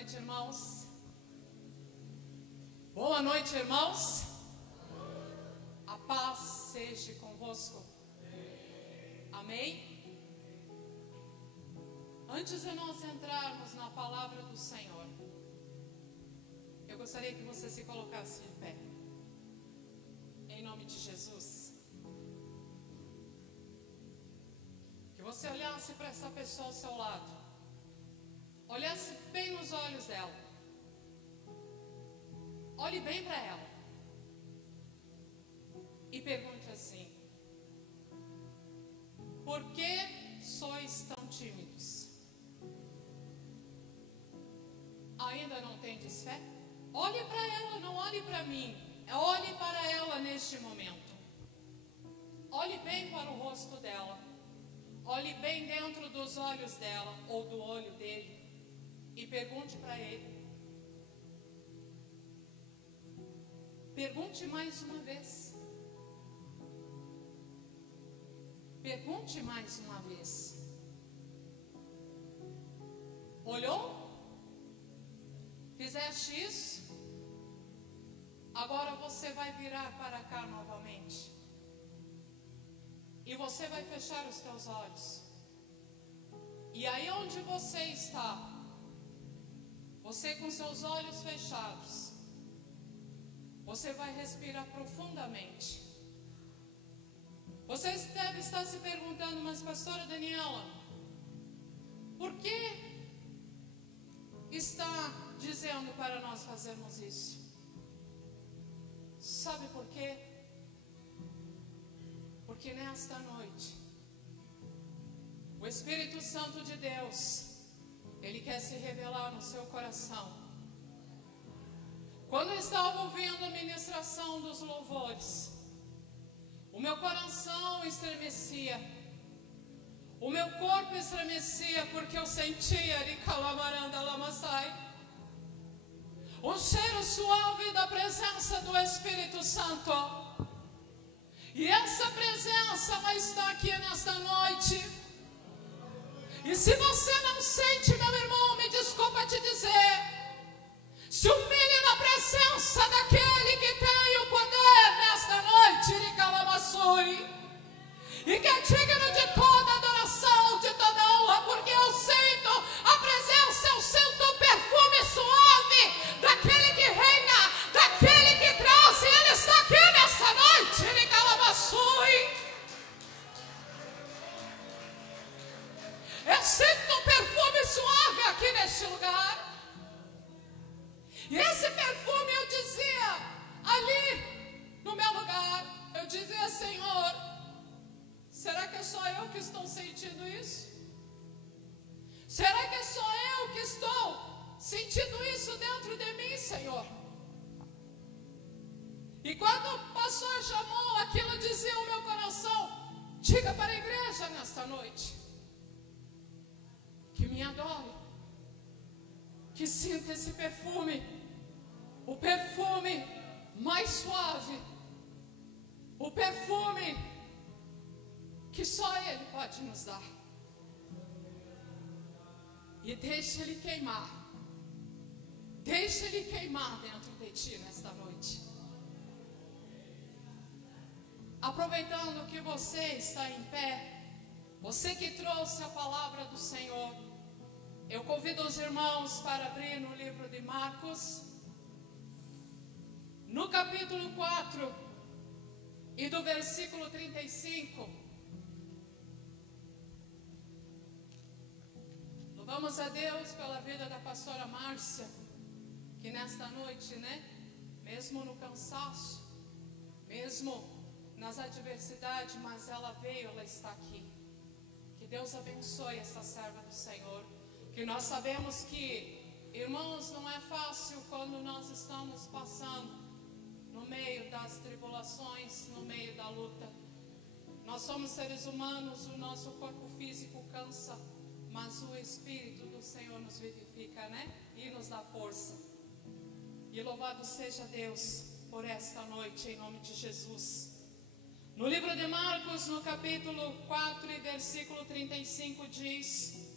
noite, irmãos. Boa noite, irmãos. A paz seja convosco. Amém? Antes de nós entrarmos na palavra do Senhor, eu gostaria que você se colocasse de pé. Em nome de Jesus. Que você olhasse para essa pessoa ao seu lado. Olhasse bem nos olhos dela. Olhe bem para ela. E pergunte assim: por que sois tão tímidos? Ainda não tendes fé? Olhe para ela, não olhe para mim. Olhe para ela neste momento. Olhe bem para o rosto dela. Olhe bem dentro dos olhos dela ou do olho dele. E pergunte para ele. Pergunte mais uma vez. Pergunte mais uma vez. Olhou? Fizeste isso? Agora você vai virar para cá novamente. E você vai fechar os teus olhos. E aí onde você está, você com seus olhos fechados, você vai respirar profundamente. Você deve estar se perguntando: mas pastora Daniela, por que está dizendo para nós fazermos isso? Sabe por quê? Porque nesta noite, o Espírito Santo de Deus, Ele quer se revelar no seu coração. Quando eu estava ouvindo a ministração dos louvores, o meu coração estremecia, o meu corpo estremecia, porque eu sentia um cheiro suave da presença do Espírito Santo. E essa presença vai estar aqui nesta noite. E se você não sente, meu irmão, me desculpa te dizer, se humilhe na presença daquele que tem o poder nesta noite, e que é digno de toda adoração, de toda honra, porque eu sinto a presença, eu sinto o perfume suave daquele que reina, daquele que traz, e Ele está aqui nesta noite, eu sinto um perfume suave aqui neste lugar. E esse perfume eu dizia ali no meu lugar, eu dizia: Senhor, será que é só eu que estou sentindo isso? Será que é só eu que estou sentindo isso dentro de mim, Senhor? E quando o pastor chamou, aquilo dizia o meu coração: diga para a igreja nesta noite que me adore, que sinta esse perfume, o perfume mais suave, o perfume que só Ele pode nos dar. E deixa Ele queimar, deixa Ele queimar dentro de ti nesta noite. Aproveitando que você está em pé, você que trouxe a palavra do Senhor, eu convido os irmãos para abrir no livro de Marcos, no capítulo 4, e do versículo 35. Louvamos a Deus pela vida da pastora Márcia, que nesta noite, mesmo no cansaço, mesmo nas adversidades, mas ela veio, ela está aqui. Que Deus abençoe essa serva do Senhor. Que nós sabemos que, irmãos, não é fácil quando nós estamos passando no meio das tribulações, no meio da luta. Nós somos seres humanos, o nosso corpo físico cansa, mas o Espírito do Senhor nos vivifica, e nos dá força. E louvado seja Deus por esta noite, em nome de Jesus. No livro de Marcos, no capítulo 4 e versículo 35 diz: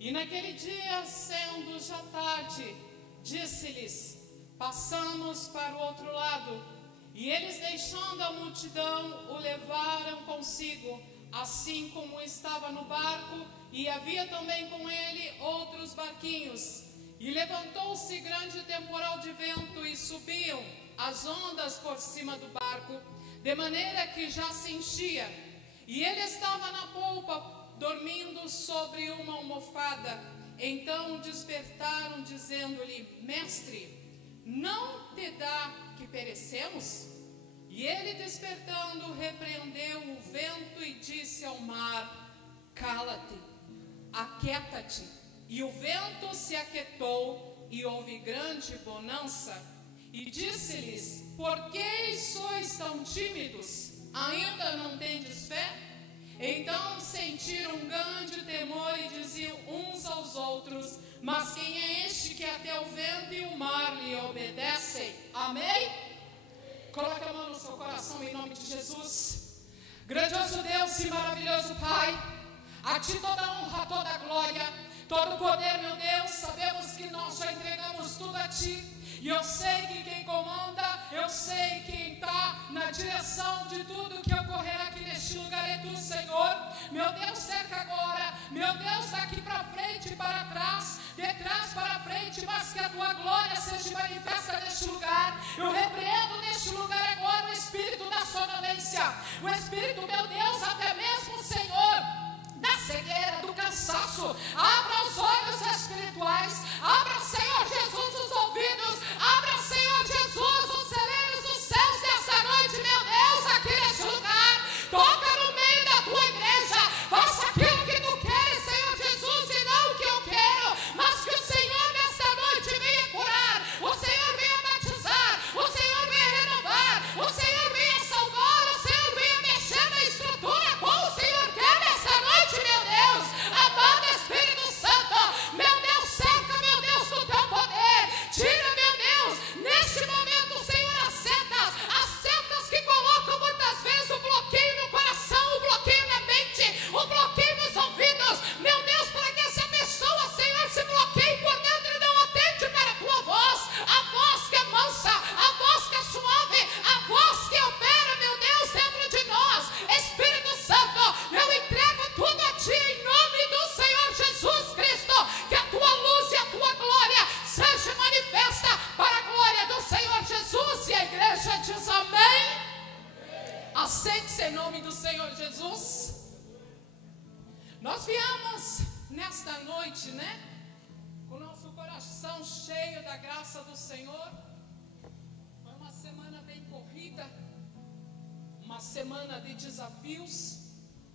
e naquele dia, sendo sendo já tarde, disse-lhes: passamos para o outro lado. E eles, deixando a multidão, o levaram consigo, assim como estava no barco, e havia também com ele outros barquinhos. E levantou-se grande temporal de vento, e subiam as ondas por cima do barco, de maneira que já se enchia. E ele estava na polpa, dormindo sobre uma almofada. Então despertaram, dizendo-lhe: mestre, não te dá que perecemos? E ele, despertando, repreendeu o vento e disse ao mar: cala-te, aquieta-te. E o vento se aquietou, e houve grande bonança. E disse-lhes: por que sois tão tímidos? Ainda não tendes fé? Então sentiram um grande temor e diziam uns aos outros: mas quem é este que até o vento e o mar lhe obedecem? Amém? Coloque a mão no seu coração em nome de Jesus. Grandioso Deus e maravilhoso Pai, a Ti toda a honra, toda a glória, todo o poder, meu Deus. Sabemos que nós já entregamos tudo a Ti. E eu sei que quem comanda, eu sei quem está na direção de tudo que ocorrerá aqui neste lugar é Tu, Senhor. Meu Deus, cerca agora, meu Deus, daqui para frente e para trás, de trás para frente, mas que a Tua glória seja manifesta neste lugar. Eu repreendo neste lugar agora o espírito da sonolência, o espírito, meu Deus, até mesmo, Senhor, da cegueira, do cansaço. Abra os olhos espirituais, abra, Senhor Jesus, os ouvidos, abra, Senhor Jesus, os celeiros dos céus desta noite, meu Deus, aqui neste lugar. Toca no meio da Tua igreja, faça aquilo que Tu queres, Senhor Jesus, e não o que eu quero, mas que o Senhor nesta noite venha curar, o Senhor venha batizar, o Senhor venha renovar, o Senhor venha salvar, o Senhor venha mexer na estrutura como o Senhor quer nesta noite, meu Deus. Amado Espírito Santo, meu Deus, cerca, meu Deus, do Teu poder. Tira, meu Deus, neste momento, Senhor, as setas que colocam muitas vezes o bloqueio no coração, o bloqueio na mente, o bloqueio nos ouvidos, meu Deus, para que essa pessoa, Senhor, se bloqueie por dentro e não atende para a Tua voz, a voz que é mansa, a voz que é suave, a voz que opera, meu Deus, dentro de nós. Espírito Santo, eu entrego tudo a Ti em nome do Senhor Jesus Cristo, que a Tua luz e a Tua glória seja manifesta para a glória do Senhor Jesus. E a igreja diz amém. Aceite-se em nome do Senhor Jesus. Nós viemos nesta noite, né, com o nosso coração cheio da graça do Senhor. Foi uma semana bem corrida, uma semana de desafios,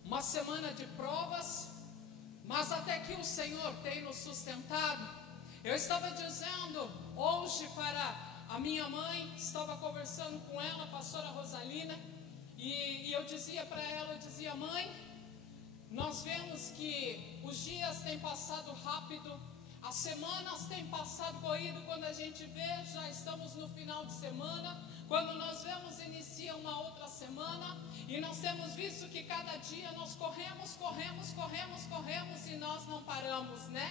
uma semana de provas, mas até que o Senhor tem nos sustentado. Eu estava dizendo hoje para a minha mãe, estava conversando com ela, a pastora Rosalina, e eu dizia para ela, eu dizia: mãe, nós vemos que os dias têm passado rápido, as semanas têm passado corrido. Quando a gente vê, já estamos no final de semana. Quando nós vemos, inicia uma outra semana. E nós temos visto que cada dia nós corremos e nós não paramos, né?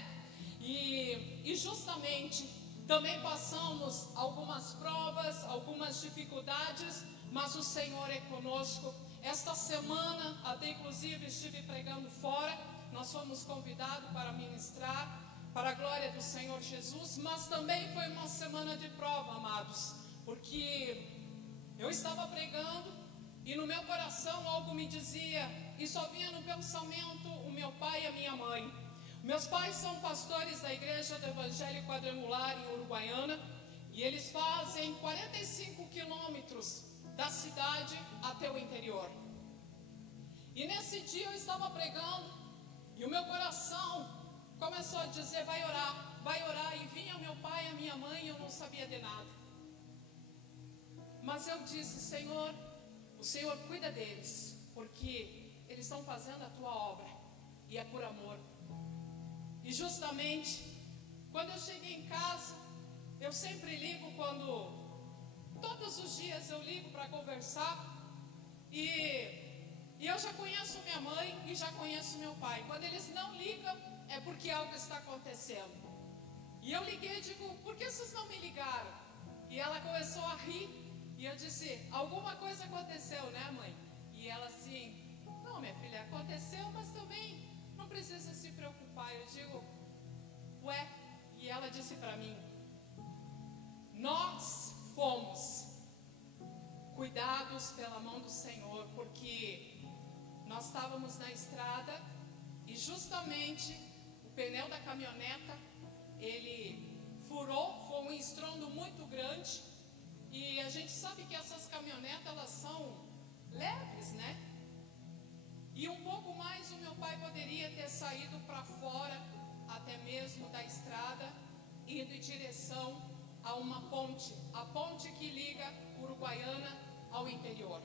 E justamente também passamos algumas provas, algumas dificuldades, mas o Senhor é conosco. Esta semana, até inclusive estive pregando fora, nós fomos convidados para ministrar para a glória do Senhor Jesus, mas também foi uma semana de prova, amados, porque eu estava pregando e no meu coração algo me dizia, e só vinha no pensamento o meu pai e a minha mãe. Meus pais são pastores da Igreja do Evangelho Quadrangular em Uruguaiana, e eles fazem 45 quilômetros da cidade até o interior. E nesse dia eu estava pregando e o meu coração começou a dizer: vai orar, e vinha meu pai e a minha mãe, e eu não sabia de nada. Mas eu disse: Senhor, o Senhor cuida deles, porque eles estão fazendo a Tua obra, e é por amor. E justamente, quando eu cheguei em casa, eu sempre ligo todos os dias eu ligo para conversar, e eu já conheço minha mãe e já conheço meu pai. Quando eles não ligam, é porque algo está acontecendo. E eu liguei e digo, por que vocês não me ligaram? E ela começou a rir. E eu disse, alguma coisa aconteceu, né, mãe? E ela assim, não, minha filha, aconteceu, mas também não precisa se preocupar. Eu digo, ué? E ela disse para mim, nós fomos cuidados pela mão do Senhor, porque nós estávamos na estrada e justamente o pneu da caminhoneta, ele furou, foi um estrondo muito grande. E a gente sabe que essas caminhonetas, elas são leves, né? E um pouco mais o meu pai poderia ter saído para fora, até mesmo da estrada, indo em direção a uma ponte, a ponte que liga Uruguaiana ao interior.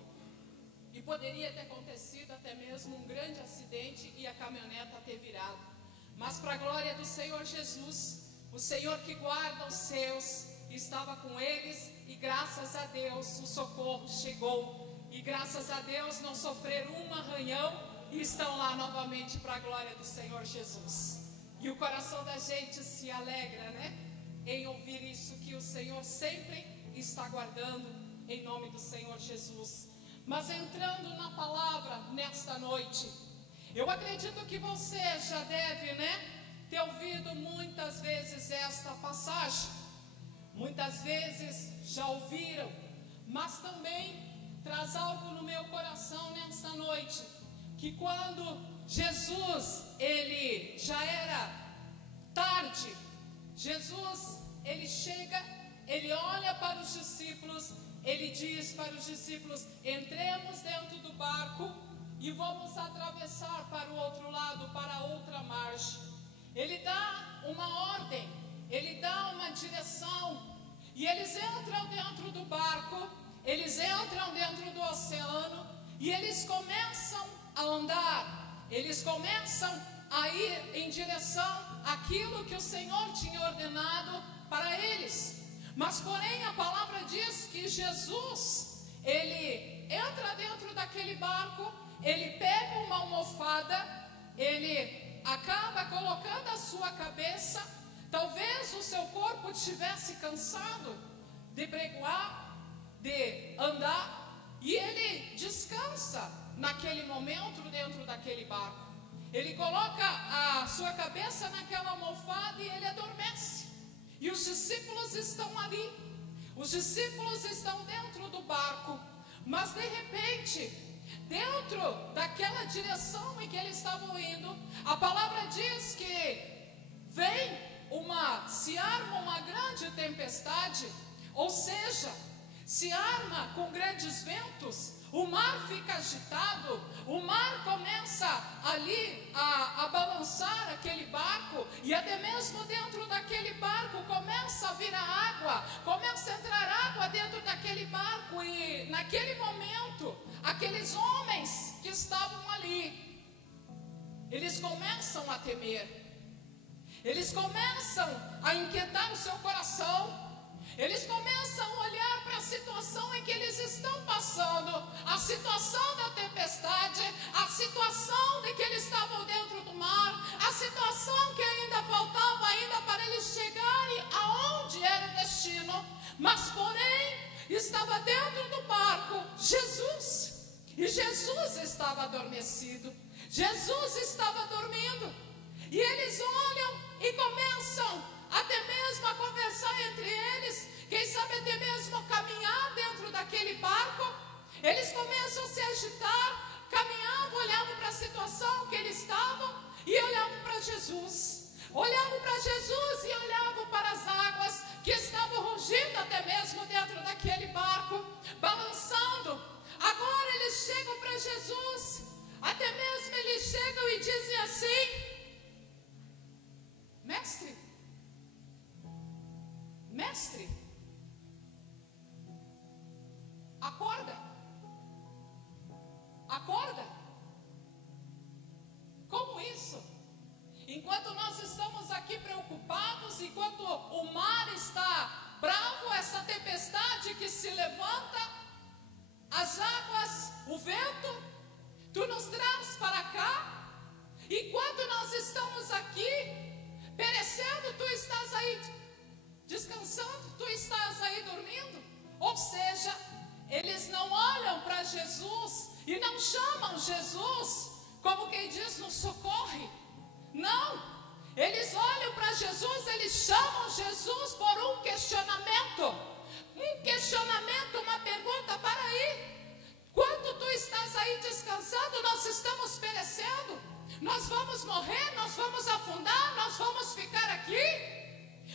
E poderia ter acontecido até mesmo um grande acidente e a caminhoneta ter virado. Mas para a glória do Senhor Jesus, o Senhor que guarda os seus, estava com eles e graças a Deus o socorro chegou. E graças a Deus não sofreram um arranhão e estão lá novamente para a glória do Senhor Jesus. E o coração da gente se alegra, né? Em ouvir isso, que o Senhor sempre está guardando em nome do Senhor Jesus. Mas entrando na palavra nesta noite, eu acredito que você já deve, né, ter ouvido muitas vezes esta passagem. Muitas vezes já ouviram, mas também traz algo no meu coração nesta noite, que quando Jesus, ele já era tarde, Jesus, ele chega, ele olha para os discípulos, ele diz para os discípulos, entremos dentro do barco e vamos atravessar para o outro lado, para a outra margem. Ele dá uma ordem, ele dá uma direção, e eles entram dentro do barco, eles entram dentro do oceano, e eles começam a andar, eles começam a ir em direção àquilo que o Senhor tinha ordenado para eles. Mas porém a palavra diz que Jesus, ele entra dentro daquele barco, ele pega uma almofada, ele acaba colocando a sua cabeça. Talvez o seu corpo estivesse cansado de breguar, de andar, e ele descansa naquele momento dentro daquele barco. Ele coloca a sua cabeça naquela almofada e ele adormece. E os discípulos estão ali, os discípulos estão dentro do barco, mas de repente, dentro daquela direção em que eles estavam indo, a palavra diz que se arma uma grande tempestade, ou seja, se arma com grandes ventos, o mar fica agitado, o mar começa ali a balançar aquele barco, e até mesmo dentro daquele barco começa a vir a água, começa a entrar água dentro daquele barco, e naquele momento, aqueles homens que estavam ali, eles começam a temer, eles começam a inquietar o seu coração, eles começam a olhar para a situação em que eles estão passando, a situação da tempestade, a situação de que eles estavam dentro do mar, a situação que ainda faltava ainda para eles chegarem aonde era o destino, mas porém estava dentro do barco Jesus, e Jesus estava adormecido, Jesus estava dormindo, e eles olham e começam até mesmo a conversar entre eles, quem sabe até mesmo caminhar dentro daquele barco. Eles começam a se agitar, caminhavam, olhavam para a situação que eles estavam e olhavam para Jesus, olhavam para Jesus e olhavam para as águas que estavam rugindo até mesmo dentro daquele barco, balançando. Agora eles chegam para Jesus, até mesmo eles chegam e dizem assim: Mestre, acorda, acorda. Como isso? Enquanto nós estamos aqui preocupados, enquanto o mar está bravo, essa tempestade que se levanta, as águas, o vento, tu nos traz para cá, enquanto nós estamos aqui perecendo, tu estás aí descansando, tu estás aí dormindo. Ou seja, eles não olham para Jesus e não chamam Jesus como quem diz, nos socorre. Não. Eles olham para Jesus, eles chamam Jesus por um questionamento. Um questionamento, uma pergunta, para aí. Quando tu estás aí descansando, nós estamos perecendo. Nós vamos morrer, nós vamos afundar, nós vamos ficar aqui.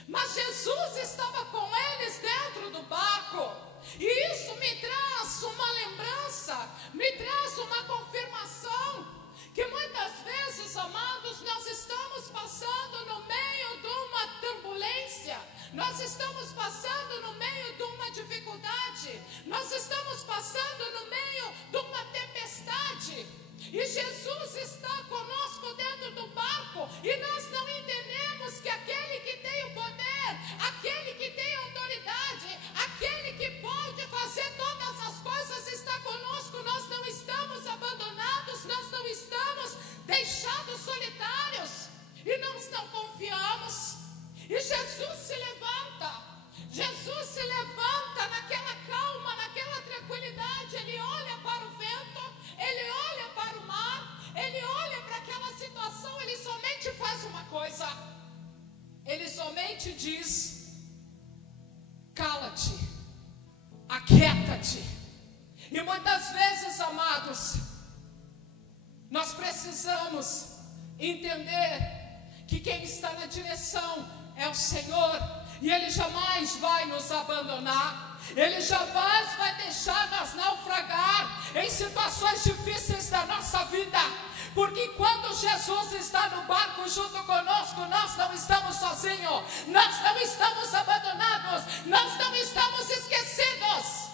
Mas Jesus estava com eles dentro do barco. E isso me traz uma lembrança, me traz uma confirmação. Que muitas vezes, amados, nós estamos passando no meio de uma turbulência, nós estamos passando no meio de uma dificuldade, nós estamos passando no meio de uma tempestade, e Jesus está conosco dentro do barco, e nós não entendemos que aquele que tem o poder, aquele que tem a autoridade, aquele que pode fazer todas as coisas está conosco. Nós não estamos abandonados, nós não estamos deixados solitários, e nós não confiamos. E Jesus se levanta naquela calma, naquela tranquilidade. Ele olha para o vento, ele olha para o mar, ele olha para aquela situação. Ele somente faz uma coisa, ele somente diz: cala-te, aquieta-te. E muitas vezes, amados, nós precisamos entender que quem está na direção é o Senhor, e Ele jamais vai nos abandonar, Ele jamais vai deixar nós naufragar em situações difíceis da nossa vida, porque quando Jesus está no barco junto conosco, nós não estamos sozinhos, nós não estamos abandonados, nós não estamos esquecidos.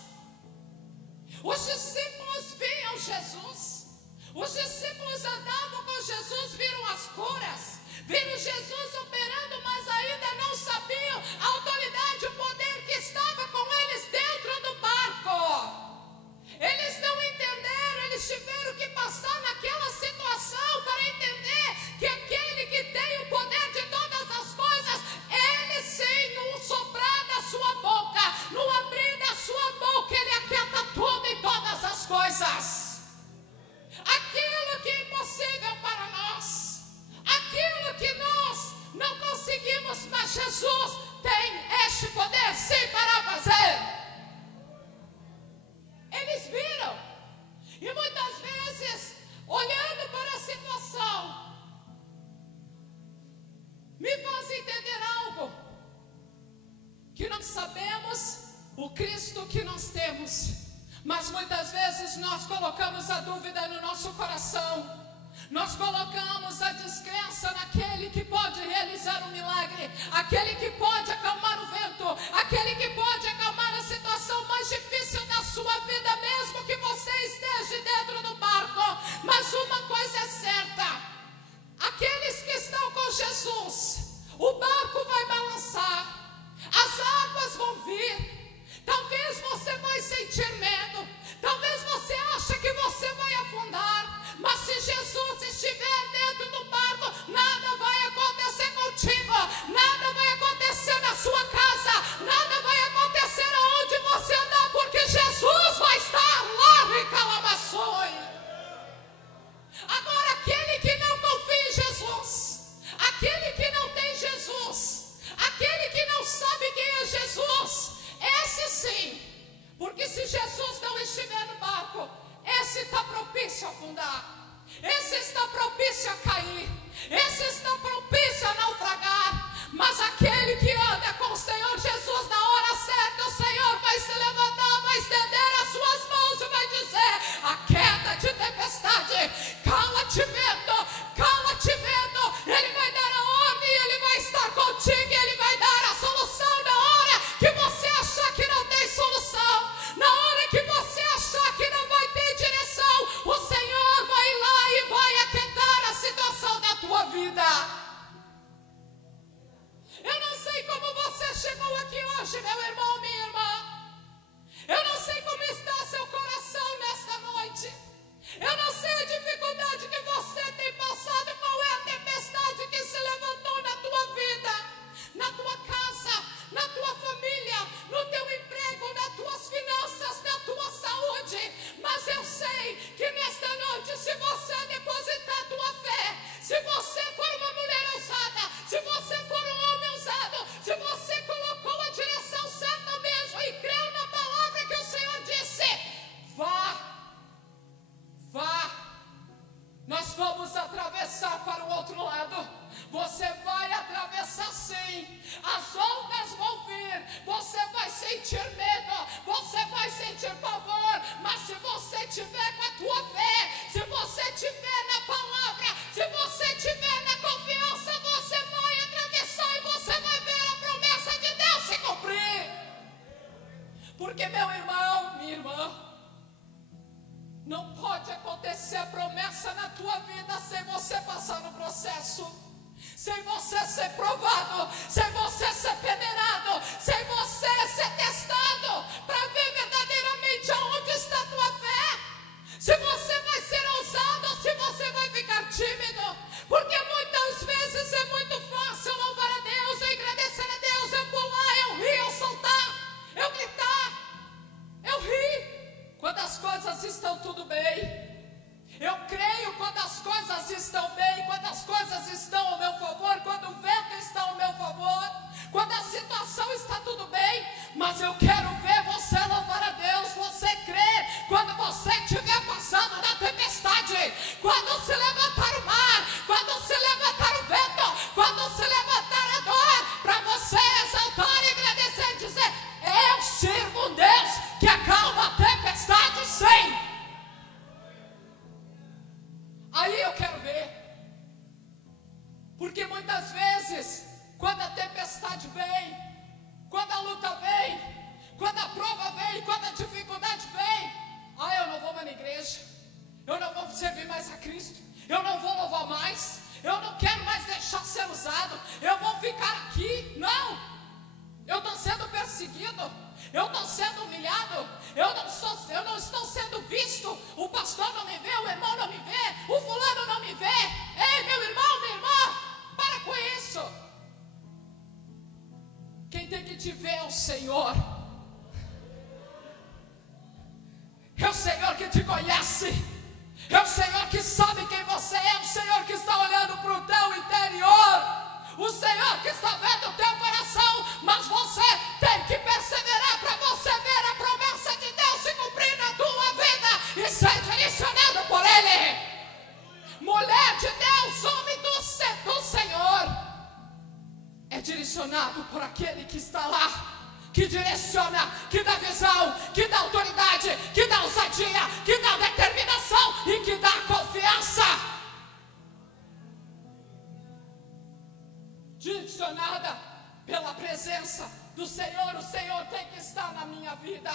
Os discípulos viam Jesus, os discípulos andavam com Jesus, viram as curas, viram Jesus operando, mas ainda não sabiam a autoridade e o poder que estava com eles dentro do barco. Eles não entenderam, eles tiveram que passar naquela situação para entender que aquele que tem o poder de todas as coisas, ele sim, no soprar da sua boca, no abrir da sua boca, ele aquieta tudo e todas as coisas. Aquilo que é impossível para nós, aquilo que nós não conseguimos, mas Jesus tem este poder sim para fazer. Eles viram, e muitas vezes, olhando para a situação, me faz entender algo, que nós sabemos o Cristo que nós temos, mas muitas vezes nós colocamos a dúvida no nosso coração, nós colocamos a descrença naquele que pode realizar um milagre, aquele que pode acalmar o vento, aquele que pode acalmar a situação mais difícil da sua vida, mesmo que você esteja dentro do barco. Mas uma coisa é certa: aqueles que estão com Jesus, o barco vai balançar, as águas vão vir, talvez você vai sentir medo, talvez você ache que você vai afundar, mas se Jesus estiver dentro do barco, nada vai acontecer contigo, nada vai acontecer na sua casa, nada vai acontecer aonde você andar, porque Jesus vai estar lá em Calamações. Agora, aquele que não confia em Jesus, aquele que não tem Jesus, aquele que não sabe quem é Jesus, esse sim, porque se Jesus não estiver no barco, esse está propício a afundar, esse está propício a cair, esse está propício a naufragar. Mas aquele que anda com o Senhor Jesus, na hora certa, o Senhor vai se levantar, vai estender as suas mãos e vai dizer: aquieta-te, tempestade, cala-te, vento, cala-te, vento. Ele vai dar a ordem, ele vai estar contigo, ele vai dar a solução na hora que você achar que não tem solução, na hora que você achar que não vai ter direção, o Senhor vai lá e vai aquietar a situação da tua vida. Eu não sei como Porque, meu irmão, minha irmã, não pode acontecer a promessa na tua vida sem você passar no processo, sem você ser provado, sem você ser peneirado, sem você ser testado, para ver verdadeiramente aonde está a tua fé, se você vai ser ousado ou se você vai ficar tímido, porque muitas vezes é muito fácil louvar a Deus, eu agradecer a Deus, eu pular, eu rir, eu soltar, eu gritar, eu rir, quando as coisas estão tudo bem. Eu creio quando as coisas estão bem, quando as coisas estão ao meu favor, quando o vento está ao meu favor, quando a situação está tudo bem, mas eu quero ver você louvar a Deus, você crer, quando você estiver passando na tempestade, quando se levantar o mar, quando se levantar o vento, quando se levantar a dor, para você exaltar e agradecer e dizer, eu sirvo um Deus que acalma a tempestade, sim. Aí eu quero ver, porque muitas vezes, quando a tempestade vem, quando a luta vem, quando a prova vem, quando a dificuldade vem, eu não vou mais na igreja, eu não vou servir mais a Cristo, eu não vou louvar mais, eu não quero mais deixar ser usado, eu vou ficar aqui. Não, eu estou sendo perseguido, eu estou sendo humilhado, eu não estou sendo visto, o pastor não me vê, o irmão não me vê, o fulano não me vê. Ei, meu irmão, minha irmã, para com isso. Quem tem que te ver é o Senhor. É o Senhor que te conhece, é o Senhor que sabe quem você é, o Senhor que está olhando para o teu interior, o Senhor que está vendo o teu coração, mas você tem que perseverar para você ver a promessa de Deus se cumprir na tua vida e ser direcionado por Ele. Mulher de Deus, homem do Senhor, é direcionado por aquele que está lá, que direciona, que dá visão, que dá autoridade, que dá ousadia, que dá determinação e que dá confiança. Direcionada pela presença do Senhor, o Senhor tem que estar na minha vida.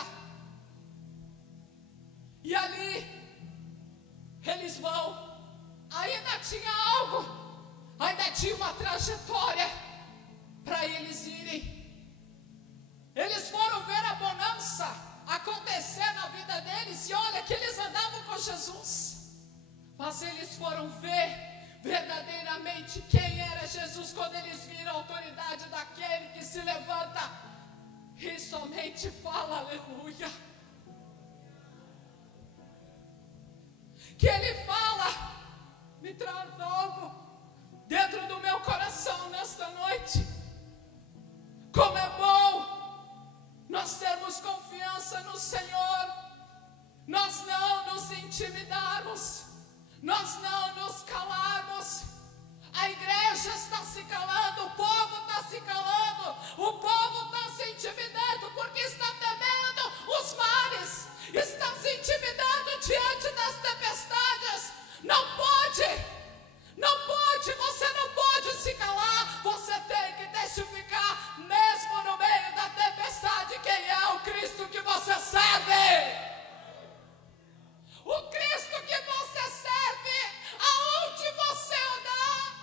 E ali, eles vão, ainda tinha algo, ainda tinha uma trajetória para eles irem. Eles foram ver a bonança acontecer na vida deles, e olha que eles andavam com Jesus, mas eles foram ver verdadeiramente quem era Jesus quando eles viram a autoridade daquele que se levanta e somente fala aleluia, que ele fala. Me traz algo dentro do meu coração nesta noite. Como é bom nós termos confiança no Senhor, nós não nos intimidarmos, nós não nos calarmos. A igreja está se calando, o povo está se calando, o povo está se intimidando porque está temendo os mares, está se intimidando diante das tempestades. Não pode, você não pode se calar, você tem que testificar, mesmo no meio da tempestade, quem é o Cristo que você serve. O Cristo que você serve, aonde você andar,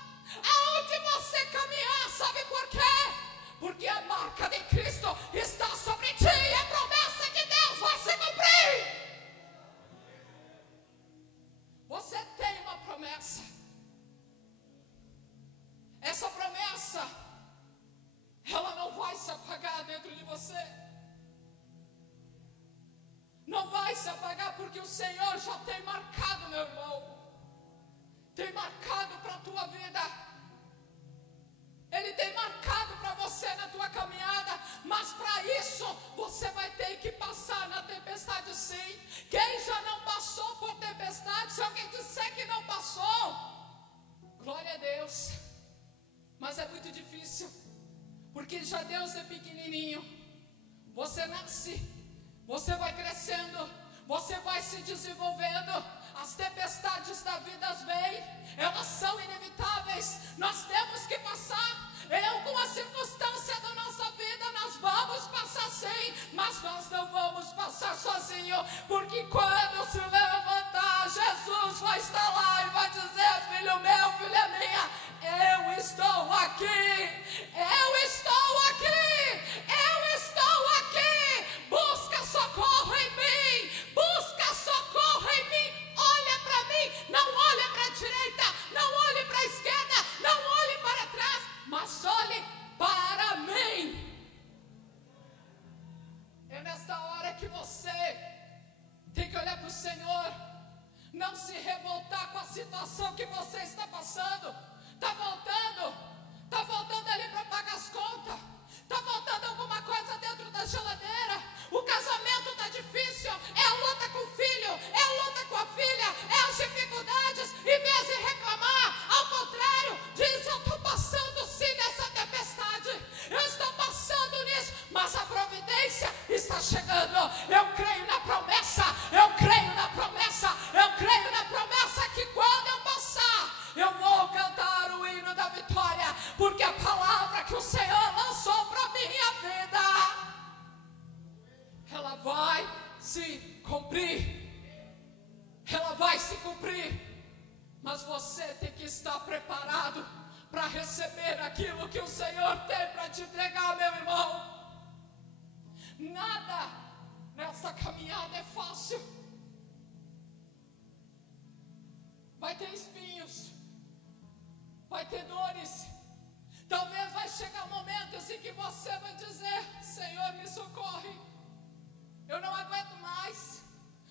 aonde você caminhar, sabe por quê? Porque a marca de Cristo está sobre ti e a promessa de Deus vai se cumprir. Você tem uma promessa. Essa promessa, ela não vai se apagar dentro de você. Não vai se apagar, porque o Senhor já tem marcado, meu irmão. Tem marcado para a tua vida. Ele tem marcado para você na tua caminhada. Mas para isso, você vai ter que passar na tempestade, sim. Quem já não passou por tempestade, se alguém disser que não passou, glória a Deus. Mas é muito difícil, porque já Deus é pequenininho. Você nasce, você vai crescendo, você vai se desenvolvendo. As tempestades da vida vêm, elas são inevitáveis. Nós temos que passar. Em alguma circunstância da nossa vida nós vamos passar sim, mas nós não vamos porque quando se levantar, Jesus vai estar lá e vai dizer: filho meu, filha minha, eu estou aqui, eu estou aqui, eu estou aqui. Busca socorro em mim, busca socorro em mim. Olha para mim, não olhe para a direita, não olhe para a esquerda, não olhe para trás, mas olhe para mim. É nessa hora que você tem que olhar para o Senhor, não se revoltar com a situação que você está passando. Está faltando ali para pagar as contas, está faltando alguma coisa dentro da geladeira, o casamento está difícil, é a luta com o filho, é a luta com a filha, é as dificuldades. Em vez de reclamar, ao contrário, diz: eu estou passando sim nessa tempestade, eu estou passando nisso, mas a providência está chegando. Eu creio na promessa, eu creio na promessa, eu creio na promessa que quando eu passar, eu vou cantar o hino da vitória, porque a palavra que o Senhor lançou para minha vida, ela vai se cumprir, ela vai se cumprir. Mas você tem que estar preparado para receber aquilo que o Senhor tem para te entregar, meu irmão. Nada nessa caminhada é fácil. Vai ter espinhos, vai ter dores. Talvez vai chegar momentos em que você vai dizer: Senhor, me socorre, eu não aguento mais.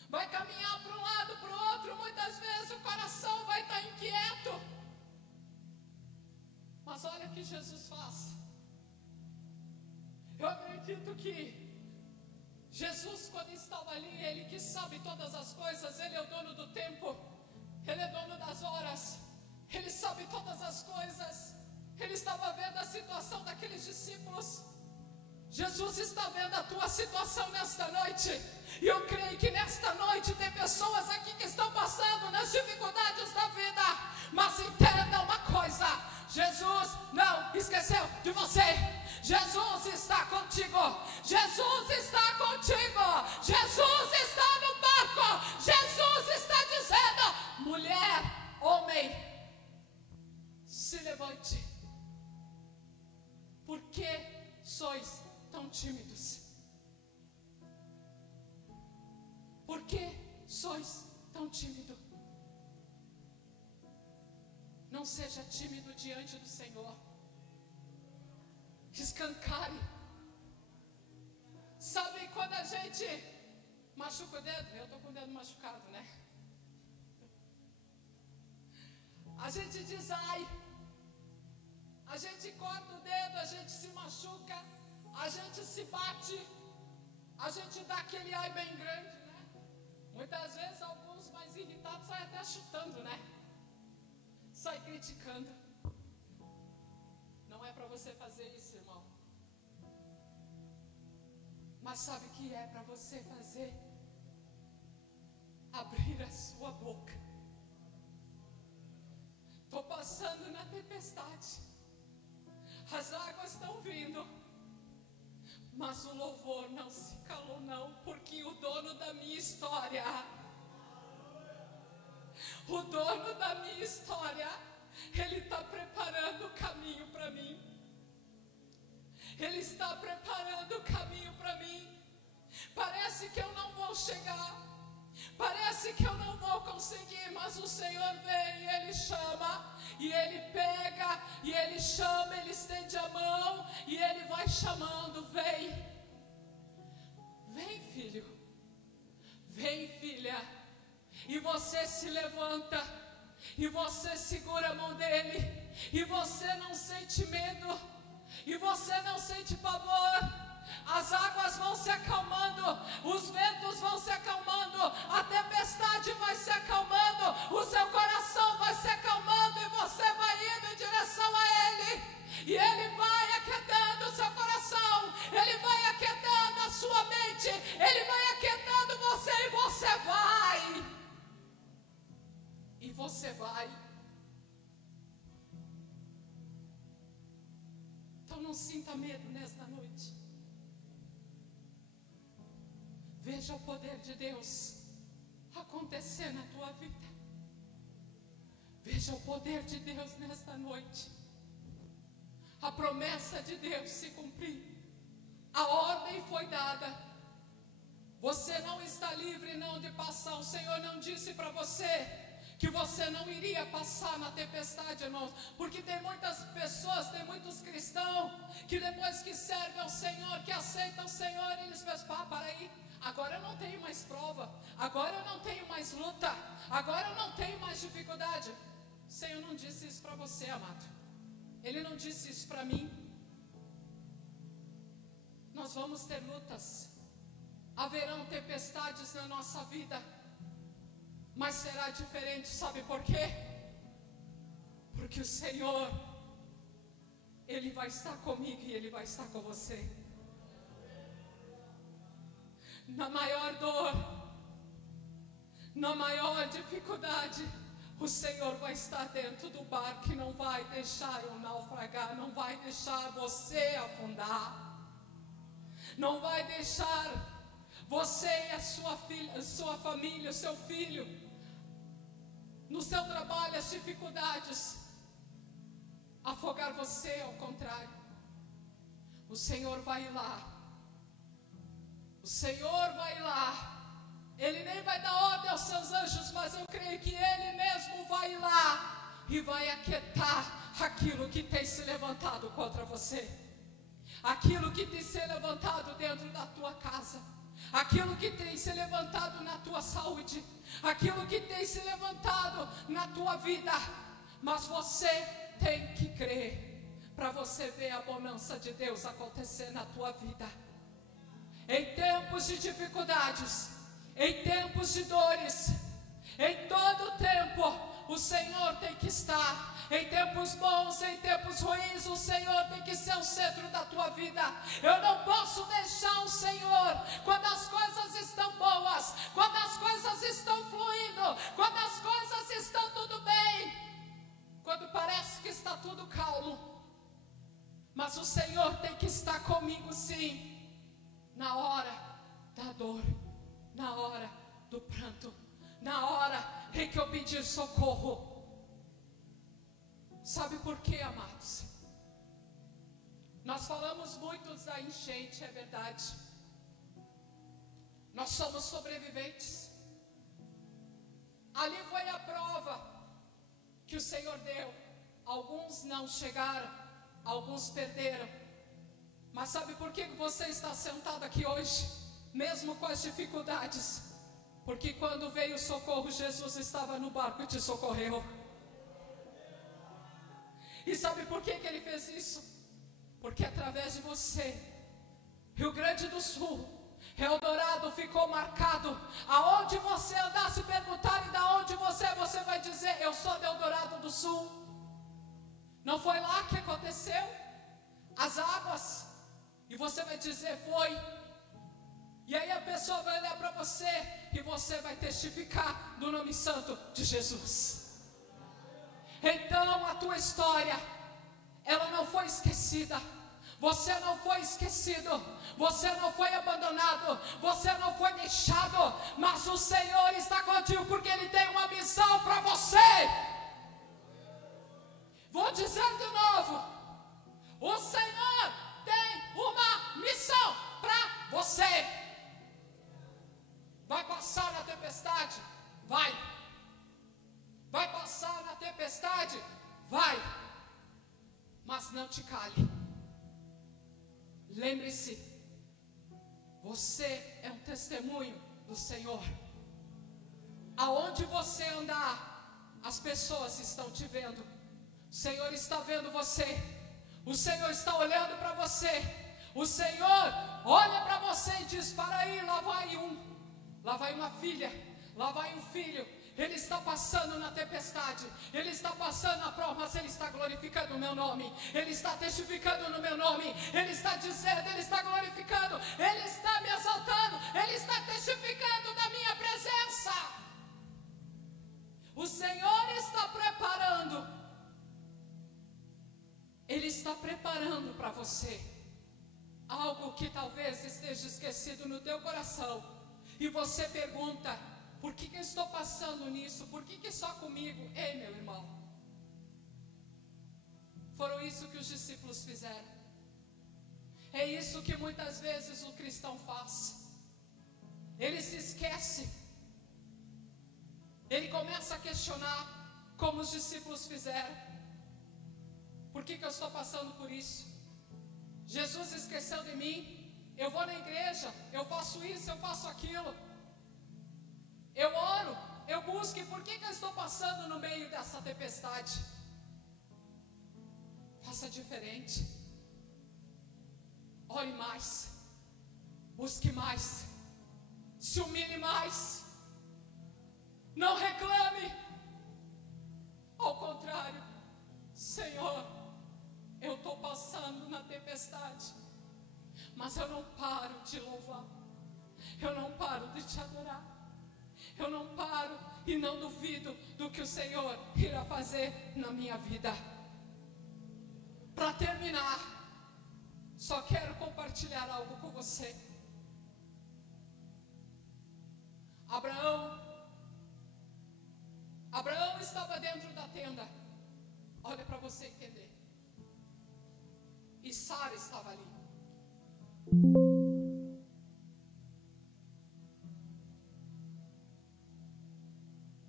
Vai caminhar para um lado, para o outro. Muitas vezes o coração vai estar inquieto. Mas olha o que Jesus faz. Eu acredito que Jesus, quando estava ali, Ele que sabe todas as coisas, Ele é o dono do tempo, Ele é dono das horas, Ele sabe todas as coisas. Ele estava vendo a situação daqueles discípulos. Jesus está vendo a tua situação nesta noite. E eu creio que nesta noite tem pessoas aqui que estão passando nas dificuldades da vida. Mas entenda uma coisa: Jesus não esqueceu de você. Jesus está contigo. Jesus está contigo. Jesus está no barco. Jesus está dizendo: mulher, homem, se levante. Por que sois tão tímidos? Por que sois tão tímidos? Não seja tímido diante do Senhor. Escancare. Sabe quando a gente machuca o dedo? Eu estou com o dedo machucado, né? A gente diz ai. A gente corta o dedo, a gente se machuca, a gente se bate, a gente dá aquele ai bem grande, né? Muitas vezes alguns mais irritados saem até chutando, né? Sai criticando. Não é para você fazer isso, irmão. Mas sabe o que é para você fazer? Abrir a sua boca. Estou passando na tempestade. As águas estão vindo, mas o louvor não se calou não, porque o dono da minha história, o dono da minha história, Ele está preparando o caminho para mim. Ele está preparando o caminho para mim. Parece que eu não vou chegar, parece que eu não vou conseguir, mas o Senhor vem e Ele chama. E Ele pega, e Ele chama, Ele estende a mão, e Ele vai chamando: vem, vem filho, vem filha. E você se levanta, e você segura a mão dEle, e você não sente medo, e você não sente pavor. As águas vão se acalmando, os ventos vão se acalmando, a tempestade vai se acalmando, o seu coração vai se acalmando, e você vai indo em direção a Ele, e Ele vai aquietando o seu coração, Ele vai aquietando a sua mente, Ele vai aquietando você, e você vai, e você vai. Então não sinta medo nesta noite. Veja Veja o poder de Deus acontecer na tua vida. Veja o poder de Deus nesta noite. A promessa de Deus se cumprir. A ordem foi dada. Você não está livre não de passar. O Senhor não disse para você que você não iria passar na tempestade, irmãos. Porque tem muitas pessoas, tem muitos cristãos que depois que servem ao Senhor, que aceitam o Senhor, eles pensam, para aí, agora eu não tenho mais prova, agora eu não tenho mais luta, agora eu não tenho mais dificuldade. O Senhor não disse isso para você, amado. Ele não disse isso para mim. Nós vamos ter lutas, haverão tempestades na nossa vida, mas será diferente, sabe por quê? Porque o Senhor, Ele vai estar comigo e Ele vai estar com você. Na maior dor, na maior dificuldade, o Senhor vai estar dentro do barco e não vai deixar eu naufragar, não vai deixar você afundar, não vai deixar você e a sua filha, a sua família, o seu filho, no seu trabalho, as dificuldades, afogar você. Ao contrário, o Senhor vai lá, o Senhor vai lá. Ele nem vai dar ordem aos seus anjos, mas eu creio que Ele mesmo vai lá e vai aquietar aquilo que tem se levantado contra você, aquilo que tem se levantado dentro da tua casa, aquilo que tem se levantado na tua saúde, aquilo que tem se levantado na tua vida. Mas você tem que crer para você ver a bonança de Deus acontecer na tua vida. Em tempos de dificuldades, em tempos de dores, em todo tempo, o Senhor tem que estar. Em tempos bons, em tempos ruins, o Senhor tem que ser o centro da tua vida. Eu não posso deixar o Senhor quando as coisas estão boas, quando as coisas estão fluindo, quando as coisas estão tudo bem, quando parece que está tudo calmo. Mas o Senhor tem que estar comigo, sim, na hora da dor, na hora do pranto, na hora em que eu pedir socorro. Sabe por quê, amados? Nós falamos muito da enchente, é verdade. Nós somos sobreviventes. Ali foi a prova que o Senhor deu. Alguns não chegaram, alguns perderam. Mas sabe por que você está sentado aqui hoje, mesmo com as dificuldades? Porque quando veio o socorro, Jesus estava no barco e te socorreu. E sabe por que Ele fez isso? Porque através de você, Rio Grande do Sul, Eldorado ficou marcado. Aonde você andar, se perguntarem de onde você vai dizer, eu sou de Eldorado do Sul. Não foi lá que aconteceu as águas? E você vai dizer, foi. E aí a pessoa vai olhar para você e você vai testificar do nome santo de Jesus. Então a tua história, ela não foi esquecida. Você não foi esquecido, você não foi abandonado, você não foi deixado. Mas o Senhor está contigo porque Ele tem uma missão para você. Vou dizer de novo, o Senhor tem uma missão para você. Vai passar na tempestade? Vai. Vai passar na tempestade? Vai. Mas não te cale. Lembre-se, você é um testemunho do Senhor. Aonde você andar, as pessoas estão te vendo. O Senhor está vendo você. O Senhor está olhando para você. O Senhor olha para você e diz, para aí, lá vai lá vai uma filha, lá vai um filho. Ele está passando na tempestade, ele está passando na prova, mas ele está glorificando o meu nome, ele está testificando no meu nome, ele está dizendo, ele está glorificando, ele está me exaltando, ele está testificando da minha presença. O Senhor está preparando, Ele está preparando para você algo que talvez esteja esquecido no teu coração. e você pergunta: por que eu estou passando nisso? Por que só comigo? Ei, meu irmão, foram isso que os discípulos fizeram. É isso que muitas vezes o cristão faz. Ele se esquece. Ele começa a questionar, como os discípulos fizeram: por que eu estou passando por isso? Jesus esqueceu de mim. Eu vou na igreja, eu faço isso, eu faço aquilo, eu oro, eu busco, e por que eu estou passando no meio dessa tempestade? Faça diferente. Ore mais, busque mais, se humilhe mais, não reclame. Ao contrário: Senhor, eu estou passando na tempestade, mas eu não paro de louvar, eu não paro de te adorar, eu não paro e não duvido do que o Senhor irá fazer na minha vida. Para terminar, só quero compartilhar algo com você. Abraão estava dentro da tenda. Olha para você entender. E Sara estava ali.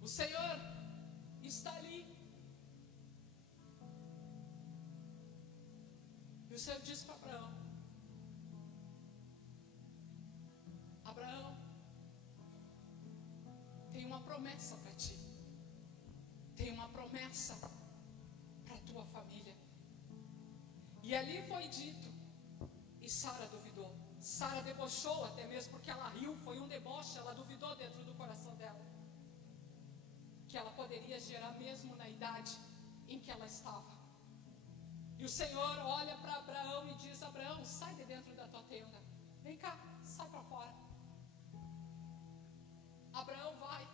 O Senhor está ali. E o Senhor disse para Abraão: Abraão, tem uma promessa para ti. Tem uma promessa para a tua família. E ali foi dito. E Sara duvidou. Sara debochou, até mesmo porque ela riu. Foi um deboche. Ela duvidou dentro do coração dela que ela poderia gerar mesmo na idade em que ela estava. E o Senhor olha para Abraão e diz: Abraão, sai de dentro da tua tenda. Vem cá, sai para fora. Abraão vai.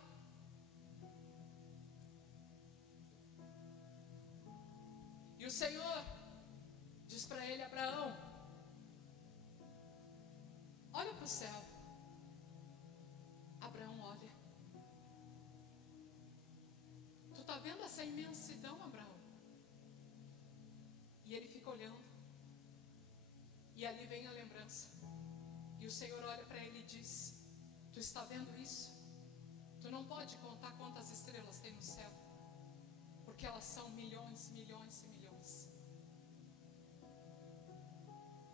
E o Senhor diz para ele: Abraão, olha para o céu. Abraão olha. Tu está vendo essa imensidão, Abraão? E ele fica olhando. E ali vem a lembrança. E o Senhor olha para ele e diz: tu está vendo isso? Tu não pode contar quantas estrelas tem no céu, porque elas são milhões, milhões e milhões.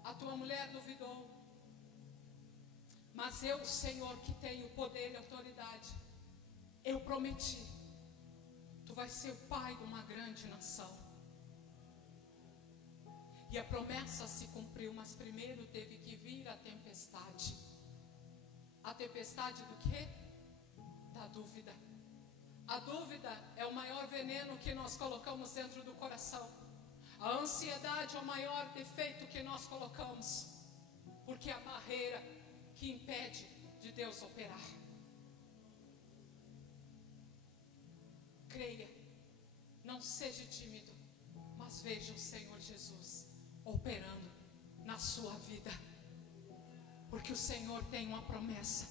A tua mulher duvidou, mas eu, Senhor, que tenho poder e autoridade, eu prometi: tu vais ser o pai de uma grande nação. E a promessa se cumpriu, mas primeiro teve que vir a tempestade. A tempestade do quê? Da dúvida. A dúvida é o maior veneno que nós colocamos dentro do coração. A ansiedade é o maior defeito que nós colocamos, porque é a barreira que impede de Deus operar. Creia, não seja tímido, mas veja o Senhor Jesus operando na sua vida, porque o Senhor tem uma promessa.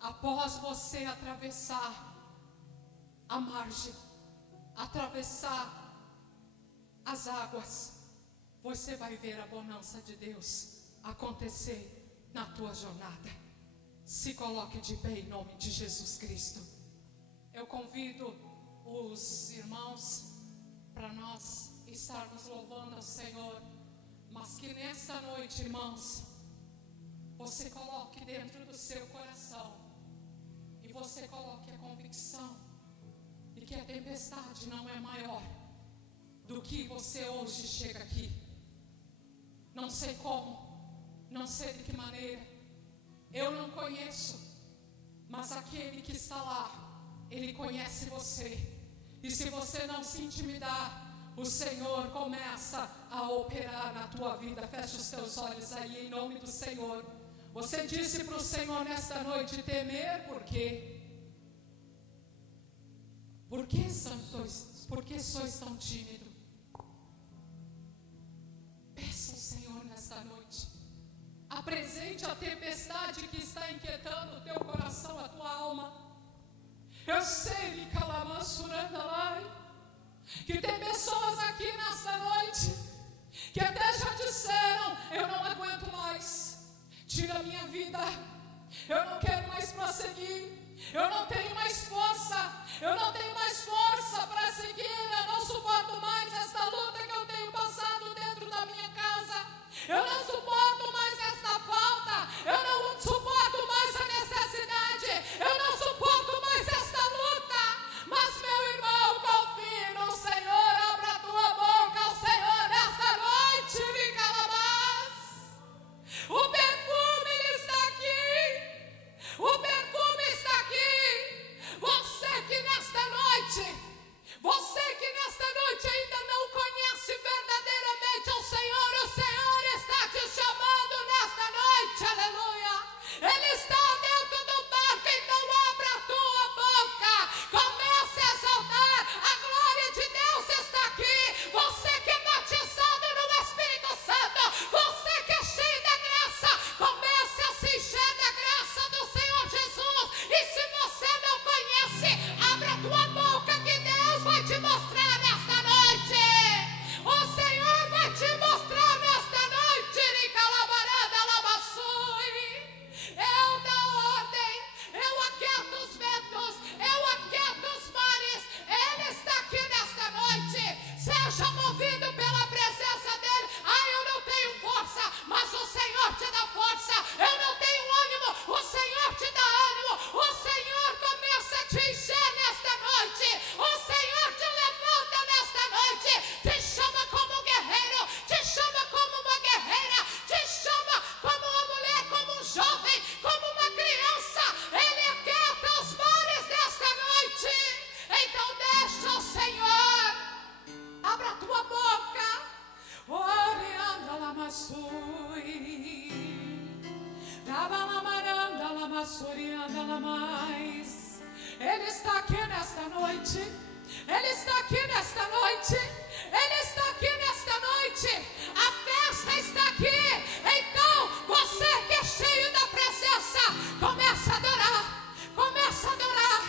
Após você atravessar a margem, atravessar as águas, você vai ver a bonança de Deus acontecer na tua jornada. Se coloque de pé em nome de Jesus Cristo. Eu convido os irmãos para nós estarmos louvando ao Senhor, mas que nessa noite, irmãos, você coloque dentro do seu coração e você coloque a convicção de que a tempestade não é maior do que você hoje chega aqui. Não sei como, não sei de que maneira, eu não conheço, mas aquele que está lá, ele conhece você. E se você não se intimidar, o Senhor começa a operar na tua vida. Fecha os teus olhos aí em nome do Senhor. Você disse para o Senhor nesta noite: temer por quê? Por que sois tão tímido? Peça ao Senhor nesta noite. Apresente a tempestade que está inquietando o teu coração Eu sei que tem pessoas aqui nesta noite que até já disseram: eu não aguento mais, tira a minha vida, eu não quero mais prosseguir, eu não tenho mais força, para seguir, eu não suporto mais esta luta que eu tenho passado dentro da minha casa, eu não suporto mais esta falta, eu não suporto mais a necessidade, eu não suporto mais esta luta. Mas meu irmão, confie no Senhor, abra a tua boca ao Senhor nesta noite, o perfume está aqui, o perfume está aqui. Você que nesta noite ainda não conhece verdadeiramente o Senhor está te chamando nesta noite, aleluia. Ele está dentro do barco, então abra a tua boca, comece a exaltar, a glória de Deus está aqui. Você que é batizado no Espírito Santo, você que é cheio da graça, comece a se encher da graça do Senhor Jesus. E se você não conhece, abra a tua boca que Deus vai te mostrar nesta noite. O Senhor vai te mostrar nesta noite. Eu dou ordem, eu aquieto os ventos, eu aquieto os mares. Ele está aqui nesta noite. Seja movido pela presença dele. Eu não tenho força, mas o Senhor te dá força. Eu não tenho ânimo, o Senhor te dá ânimo. O Senhor começa a te encher nesta noite. O Senhor te levanta nesta noite. Te chama como um guerreiro, te chama como uma guerreira, te chama como uma mulher, como um jovem, como uma criança. Ele aquieta os mares nesta noite. Então deixa o Senhor, abra a tua boca. Orianda lamassui, rabalamaranda lamassurianda lamais. Ele está aqui nesta noite. Ele está aqui nesta noite. Ele está aqui nesta noite. A festa está aqui. Então, você que é cheio da presença, começa a adorar. Começa a adorar.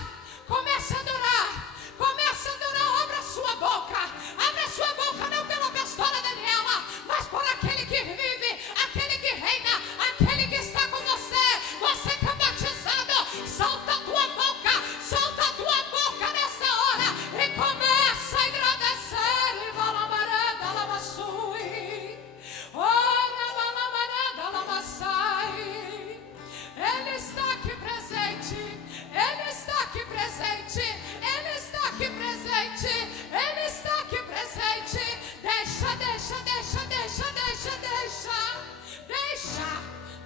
Começa a adorar. Começa a adorar. Abra sua boca. Abra sua boca não pela pastora Daniela, mas por aquele que vive, aquele que reina, aquele que está com você. Você que é batizado, solta a tua boca. Solta a tua boca nessa hora e começa a agradecer. E valamaranda lamassui, ora valamaranda lamassai. Ele está aqui presente. Ele está aqui presente. Ele está aqui presente. Ele está aqui presente.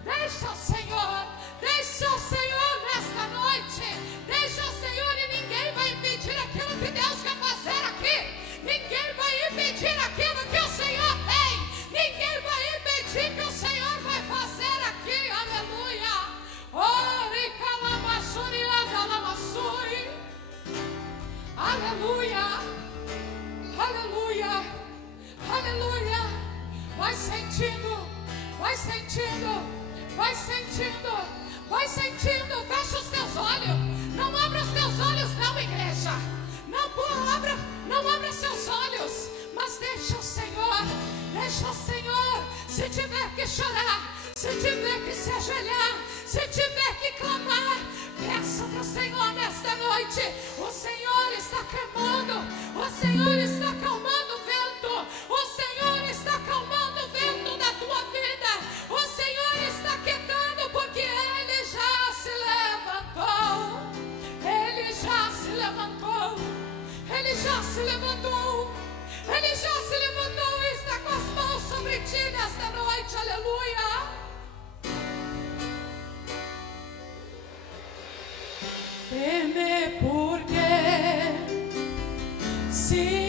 Deixa o Senhor. Deixa o Senhor nesta noite. Deixa o Senhor e ninguém vai impedir aquilo que Deus quer fazer aqui. Ninguém vai impedir aquilo que o Senhor tem. Ninguém vai impedir que o Senhor vai fazer aqui. Aleluia. Aleluia. Aleluia. Aleluia. Vai sentindo. Vai sentindo. Vai sentindo. Vai sentindo. Fecha os teus olhos. Não abra os teus olhos não, igreja. Não abra seus olhos. Mas deixa o Senhor. Deixa o Senhor. Se tiver que chorar, se tiver que se ajoelhar, se tiver que clamar, peça para o Senhor nesta noite. O Senhor está acalmando. O Senhor está acalmando o vento. O Senhor está acalmando o vento da tua vida. O Senhor está quietando porque Ele já se levantou. Ele já se levantou. Ele já se levantou. Ele já se levantou e está com as mãos sobre ti nesta noite. Aleluia. Teme porque se